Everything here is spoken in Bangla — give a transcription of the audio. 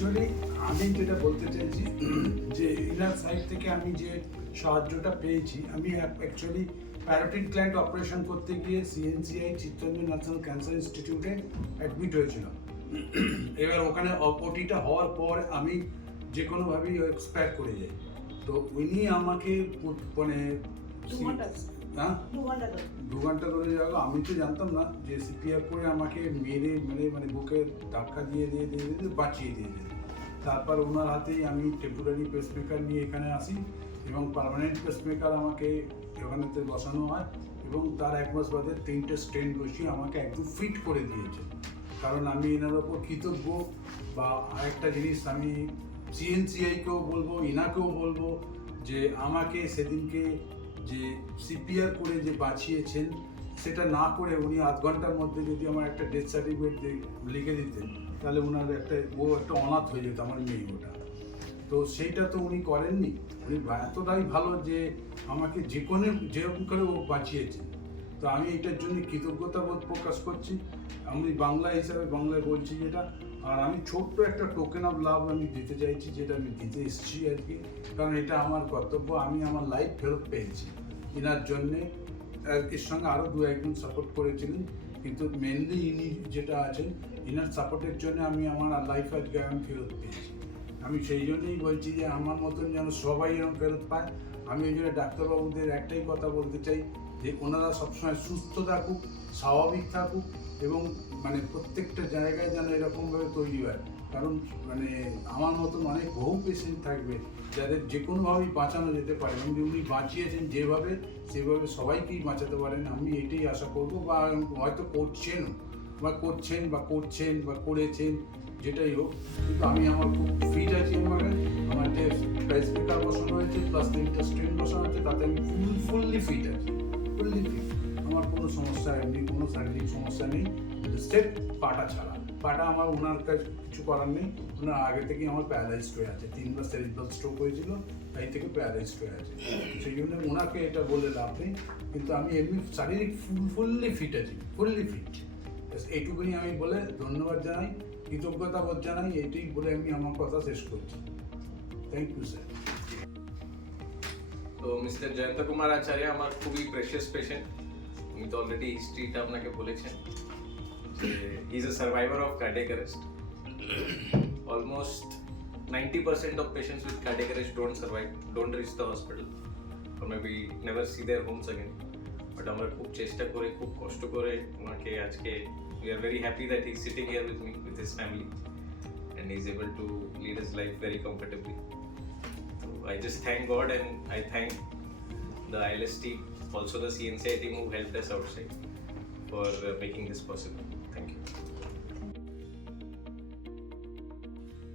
অ্যাকচুয়ালি আমি যেটা বলতে চাইছি যে ইনার সাইড থেকে আমি যে সাহায্যটা পেয়েছি, আমি অ্যাকচুয়ালি প্যারোটিড গ্ল্যান্ড অপারেশন করতে গিয়ে সিএনসিআই চিত্তরঞ্জন ন্যাশনাল ক্যান্সার ইনস্টিটিউটে অ্যাডমিট হয়েছিলাম। এবার ওখানে ওটিটা হওয়ার পর আমি যে কোনোভাবেই এক্সপায়ার করে যাই। তো উনি আমাকে মানে হ্যাঁ 2 ঘন্টা ধরে যাবো। আমি তো জানতাম না যে সিপিআর করে আমাকে মেরে মানে বুকে ধাক্কা দিয়ে বাঁচিয়ে দিয়েছে। তারপর ওনার হাতেই আমি টেম্পোরারি পেসমেকার নিয়ে এখানে আসি এবং পার্মানেন্ট পেসমেকার আমাকে এখানেতে বসানো হয় এবং তার 1 মাস বাদে 3টে স্টেন্ট বসিয়ে আমাকে একদম ফিট করে দিয়েছে। কারণ আমি এনার ওপর কৃতজ্ঞ। বা আরেকটা জিনিস আমি সিএনসিআইকেও বলবো, ইনাকেও বলবো যে আমাকে সেদিনকে যে সিপিআর করে যে বাঁচিয়েছেন, সেটা না করে উনি 8 ঘন্টার মধ্যে যদি আমার একটা ডেথ সার্টিফিকেট লিখে দিতেন, তাহলে ওনার একটা অনাথ হয়ে যেত আমার মেয়ে ওটা। তো সেইটা তো উনি করেননি। উনি এতটাই ভালো যে আমাকে যেরকম করে ও বাঁচিয়েছে। তো আমি এটার জন্য কৃতজ্ঞতা বোধ প্রকাশ করছি। আমি বাংলা হিসাবে বাংলায় বলছি যেটা। আর আমি ছোট্ট একটা টোকেন অফ লাভ আমি দিতে চাইছি, যেটা আমি দিতে এসেছি আর কি। কারণ এটা আমার কর্তব্য। আমি আমার লাইফ ফেরত পেয়েছি এনার জন্যে। এর সঙ্গে আরও 2-1 জন সাপোর্ট করেছিলেন, কিন্তু মেনলি ইনি যেটা আছেন, ইনার সাপোর্টের জন্য আমি আমার লাইফ আজকে আমি ফেরত পেয়েছি। আমি সেই জন্যই বলছি যে আমার মতন যেন সবাই এরকম ফেরত পায়। আমি ওই জন্য ডাক্তারবাবুদের একটাই কথা বলতে চাই যে ওনারা সবসময় সুস্থ থাকুক, স্বাভাবিক থাকুক এবং মানে প্রত্যেকটা জায়গায় যেন এরকমভাবে তৈরি হয়। কারণ মানে আমার মতন অনেক বহু পেশেন্ট থাকবে যাদের যে কোনোভাবেই বাঁচানো যেতে পারে, এবং উনি বাঁচিয়েছেন যেভাবে, সেভাবে সবাইকেই বাঁচাতে পারেন। আমি এটাই আশা করব, বা হয়তো করছেন বা করেছেন, যেটাই হোক। কিন্তু আমি আমার খুব ফিট আছি। আমার যে স্পিকার বসানো হয়েছে প্লাস 3টা স্ট্রেন বসানো হয়েছে, তাতে আমি ফুললি ফিট আছি, ফুললি ফিট। আমার কোনো সমস্যা, এমনি কোনো শারীরিক সমস্যা নেই, স্টেপ পাটা ছাড়া। পাটা আমার ওনার কাছে কিছু করার নেই। ওনার আগে থেকেই আমার প্যারালাইজড হয়ে আছে, 3বার সেরিব্রাল স্ট্রোক হয়েছিল, তাই থেকে প্যারালাইজড হয়ে আছে। সেই জন্য ওনাকে এটা বলে লাভ নেই। কিন্তু আমি এমনি শারীরিক ফুললি ফিট আছি, ফুললি ফিট। এইটুকুনি আমি বলে ধন্যবাদ জানাই, কৃতজ্ঞতা বোধ জানাই। এইটাই বলে আমি আমার কথা শেষ করছি। Thank you sir. তো মিস্টার জয়ন্ত কুমার আচার্য আমার খুবই প্রেশিয়াস পেশেন্ট। উনি তো অলরেডি হিস্ট্রিটা আপনাকে বলেছেন যে he is a survivor of cardiac arrest. Almost 90% of patients with cardiac arrest don't survive, don't reach the hospital, or maybe never see their homes again. But আমরা খুব চেষ্টা করে, খুব কষ্ট করে ওনাকে আজকে we are very happy that he is sitting here with me, with his family, and he is able to lead his life very comfortably. So I just thank God, and I thank the ILS team, also the CNCI team who helped us outside for making this possible. Thank you.